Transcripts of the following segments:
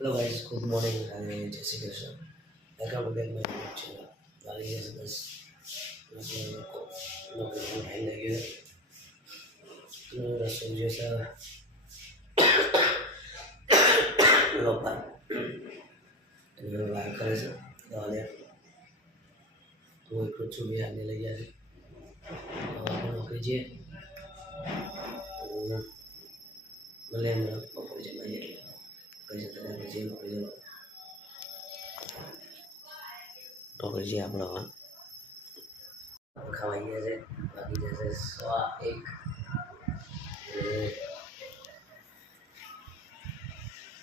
Hello guys, good morning અને જય Shri Krishna. Welcome to back my YouTube channel. વાલી જશે બસ નોકરી ટાઈમ લાગ્યો તો રસોઈ જશે લોપા અને વાર કરે છે દવા લે હું એકલું છું બિહારને લઈ ગયા છે નોકરી જઈએ ભલે એમને બપોરે જમાઈએ એટલે કઈ જતા આપણે જઈએ નોકરી જવા નોકરી જઈએ આપણે હવે ખાવાઈ ગયા છે બાકી જશે 1:15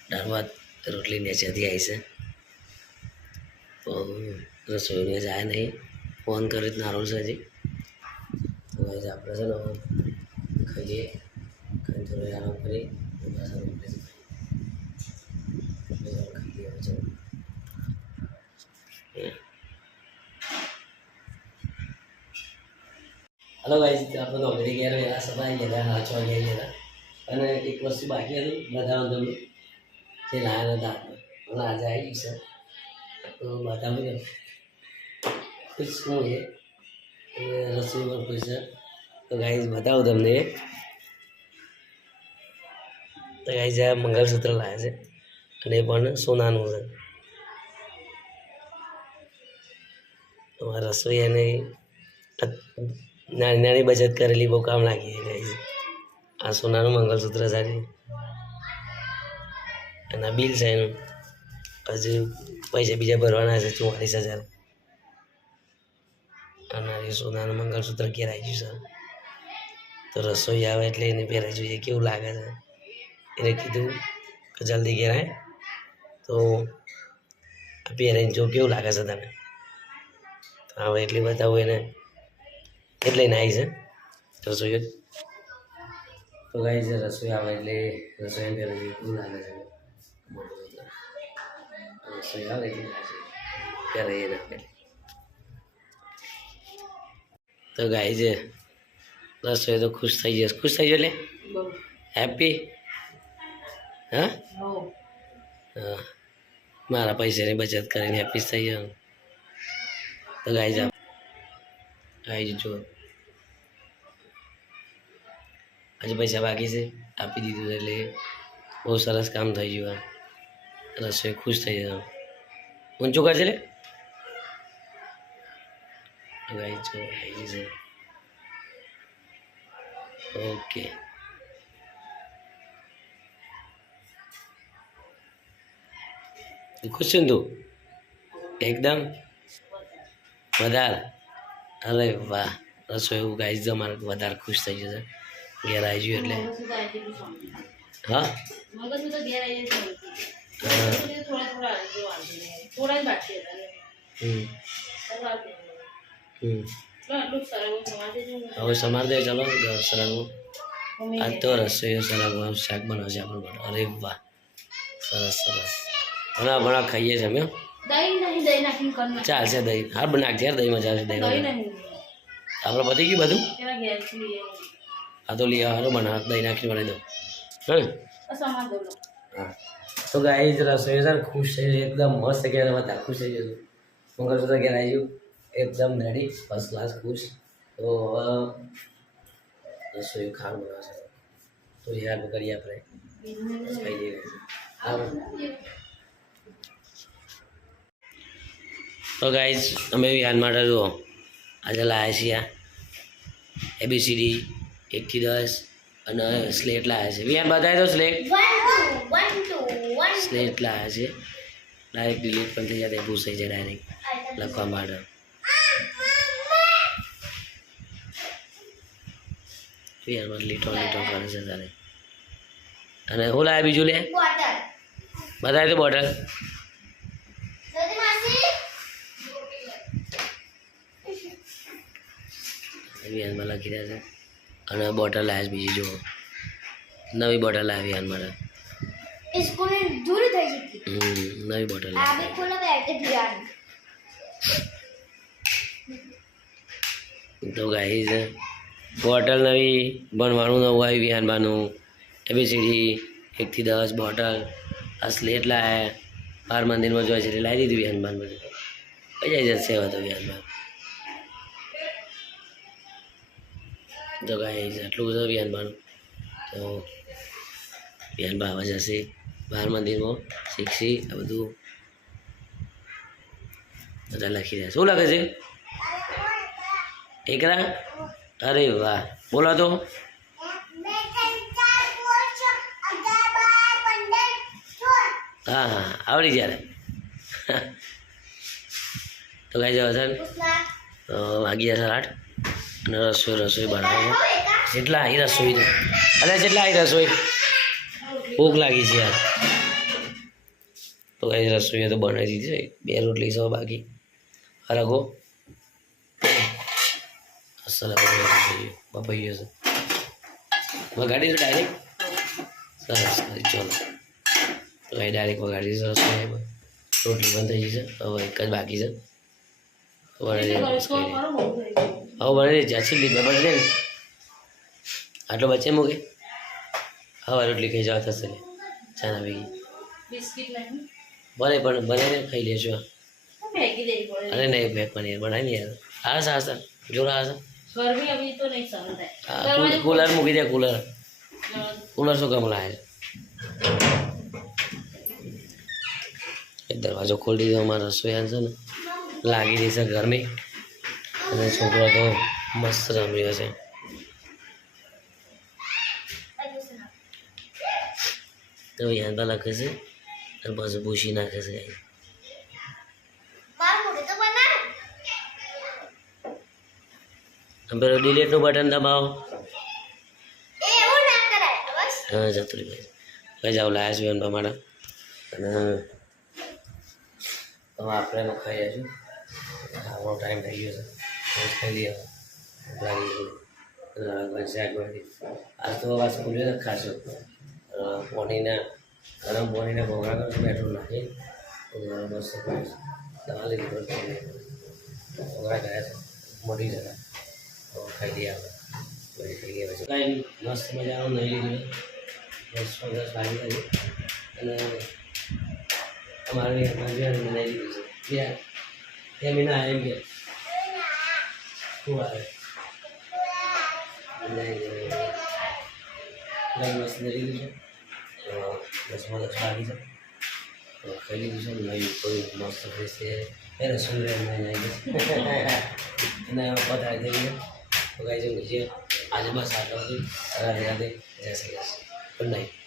દાળ ભાત રોટલી નીચેથી આવી છે તો રસોઈને જાય નહીં ફોન કરી જ નારો છે હજી તો આપણે છે ને ખાઈએ ખાઈને થોડો આરામ કરી हेलो गाइस, આપણે નોકરી ગયા વેલા સવારે ગયા 8 વાગે ગયા અને એક વસ્તુ બાકી હતું બતાવવાનું તમને જે લાયા નતા મને આજે આવી ગયું છે તો બતાવું कुछ શું છે રસોઈ પર પૈસા તો ગાઈસ બતાવું તમને તો ગાઈસ આ મંગલસૂત્ર લાયા છે અને પણ સોનાનું છે તમારા રસોઈ અને નાની નાની બચત કરેલી બહુ કામ લાગી છે ગાઈસ આ સોનાનું મંગલસૂત્ર છે અને બિલ છે એનું હજુ પૈસા બીજા ભરવાના છે 44,000 અને સોનાનું મંગલસૂત્ર ઘેર આવી ગયું છે તો રસોઈ આવે એટલે એને પહેરાઈ જોઈએ કેવું લાગે છે એને કીધું કે જલ્દી ઘેર આવે તો પહેરાઈને જો કેવું લાગે છે તને હવે એટલી બતાવું એને એટલે ને આવી છે રસોઈ તો ગાઈસ રસોઈ આવે એટલે રસોઈ પહેરાઈ કેવું લાગે છે રસોઈ આવે એટલે પહેરાઈએ ના પહેલે તો ગાઈસ રસોઈ તો ખુશ થઈ જશે ખુશ થઈ ગયો એટલે હેપી હા હા મારા પૈસાની બચત કરીને હેપી થઈ ગયો તો ગાઈસ ગાઈસ જો હજુ પૈસા બાકી છે આપી દીધું એટલે બહુ સરસ કામ થઈ ગયું રસોઈ ખુશ થઈ જશે ઊંચું કરશે લે ગાઈસ જો આવી છે ઓકે ખુશ છું તું એકદમ વધારે અરે વાહ રસોઈ એવું ગાઈસ તમારે વધારે ખુશ થઈ જશે ઘેર આવી ગયું એટલે હા હવે સમાર દે ચાલો સરગવું આજ તો રસોઈ સરગવાનું શાક બનાવશે આપણું માટે અરે વાહ સરસ સરસ ઘણા ઘણા ખાઈએ છીએ અમે ચાલશે દહીં હા નાખજે યાર દહીંમાં ચાલશે દહીં આપણે પતી ગયું બધું હા તો લઈ સારું બનાવ દહીં નાખીને બનાવી દો હા તો ગાઈસ રસોઈ સર ખુશ થઈ એકદમ મસ્ત ગયા બધા ખુશ થઈ જશું મંગળસૂત્ર ઘેર આવી ગયું એકદમ રેડી ફર્સ્ટ ક્લાસ ખુશ તો રસોઈ ખાવાનું બનાવશે તો યાદ કરીએ આપણે ખાઈ જઈએ તો ગાઈસ અમે યાદ માટે જુઓ આજે લાવ્યા છીએ ABCD 1 થી 10 અને સ્લેટ લાવ્યા છે વિયાન બતાવી દો સ્લેટ સ્લેટ લાવ્યા છે ડાયરેક્ટ ડિલીટ પણ થઈ જાય ભૂસાઈ જાય ડાયરેક્ટ લખવા માટે યાર લીટો લીટો કરે છે તારે અને હું લાવ્યા બીજું લે બતાવી દો બોટલ વિયાનમાં લખી રહ્યા છે અને બોટલ લાવ્યા બીજી જુઓ નવી બોટલ લાવી વિયાન માટે નવી બોટલ તો ગાઈસ બોટલ નવી ભણવાનું નવું આવ્યું વિહાનબાનું ABCD 1 થી 10 બોટલ असली એટલા બાર મંદિરમાં જોઈએ છે એટલે લાવી દીધું વિહાનમાં બધું મજા આવી જશે હવે તો વિહાનમાં તો ગાઈસ આટલું બધું વિહાનમાં તો વિહાનમાં આવવા જશે બાર મંદિરમાં શીખશી આ બધું બધા લખી રહ્યા શું લખે છે એકરા અરે વાહ બોલો તો હા હા આવડી જ્યારે તો ગાઈ જાવ સર વાગી જશે 8 અને રસોઈ બનાવવામાં જેટલા આવી રસોઈ તો અરે જેટલા આવી રસોઈ ભૂખ લાગી છે યાર તો ગાઈ રસોઈ તો બનાવી દીધી છે 2 રોટલી સૌ બાકી હરગો અસલ બપાઈ જશે વગાડી તો ડાયરેક્ટ સરસ ચલો તો એ ડાયરેક્ટ વગાડી સરસ રોટલી બંધ થઈ જશે હવે એક જ બાકી છે હવે બને જાછી લીધા બને ને આટલો બચે મૂકે હવે રોટલી ખાઈ જવા થશે ચાના ભેગી બને પણ બને ખાઈ લેશું અરે નહીં ફેંકવાની બનાવી યાર હા સર સર જોરા હા સર કુલર મૂકી દે કુલર શું કામ લાવે દરવાજો ખોલી દીધો અમારા રસોઈયા છે ને લાગી રહી છે ગરમી અને છોકરો તો મસ્ત રમી રહ્યો છે તો યાદ લખે છે અને પાછું ભૂસી નાખે છે પેલું ડિલીટનું બટન દબાવો હા જતું રહી કઈ જાવ લાયા છું એમ પ્રમાણે અને હવે આપણે ખાઈ જઈશું આપણો ટાઈમ થઈ ગયો છે ખાઈ લઈએ લાગી આજ તો વાત ખુલ્યો ને ખાશો પાણીના ગરમ પાણીના ભોગળા કરશું પેટ્રોલ નાખી બસ દવા લીધી ભોગળા ગયા છે મળી જતા તો ખાઈ લઈએ આપણે પછી ખાઈ લઈએ પછી કાંઈ મસ્ત મજાનું નહીં લીધું 10 વાગી ગયું અને અમારે બનાવી દીધું છે બે મહિના એમ કે શું આવે મસ્ત લીધું છે 10 વાગી છે ખાઈ લીધું છે નવી કોઈ મસ્ત ફ્રેશ છે એ રસોઈ અને પધારી થઈ તો કાંઈ છે આજે બસ આટલું રાધે રાધે જય શ્રી કૃષ્ણ ગુડ નાઇટ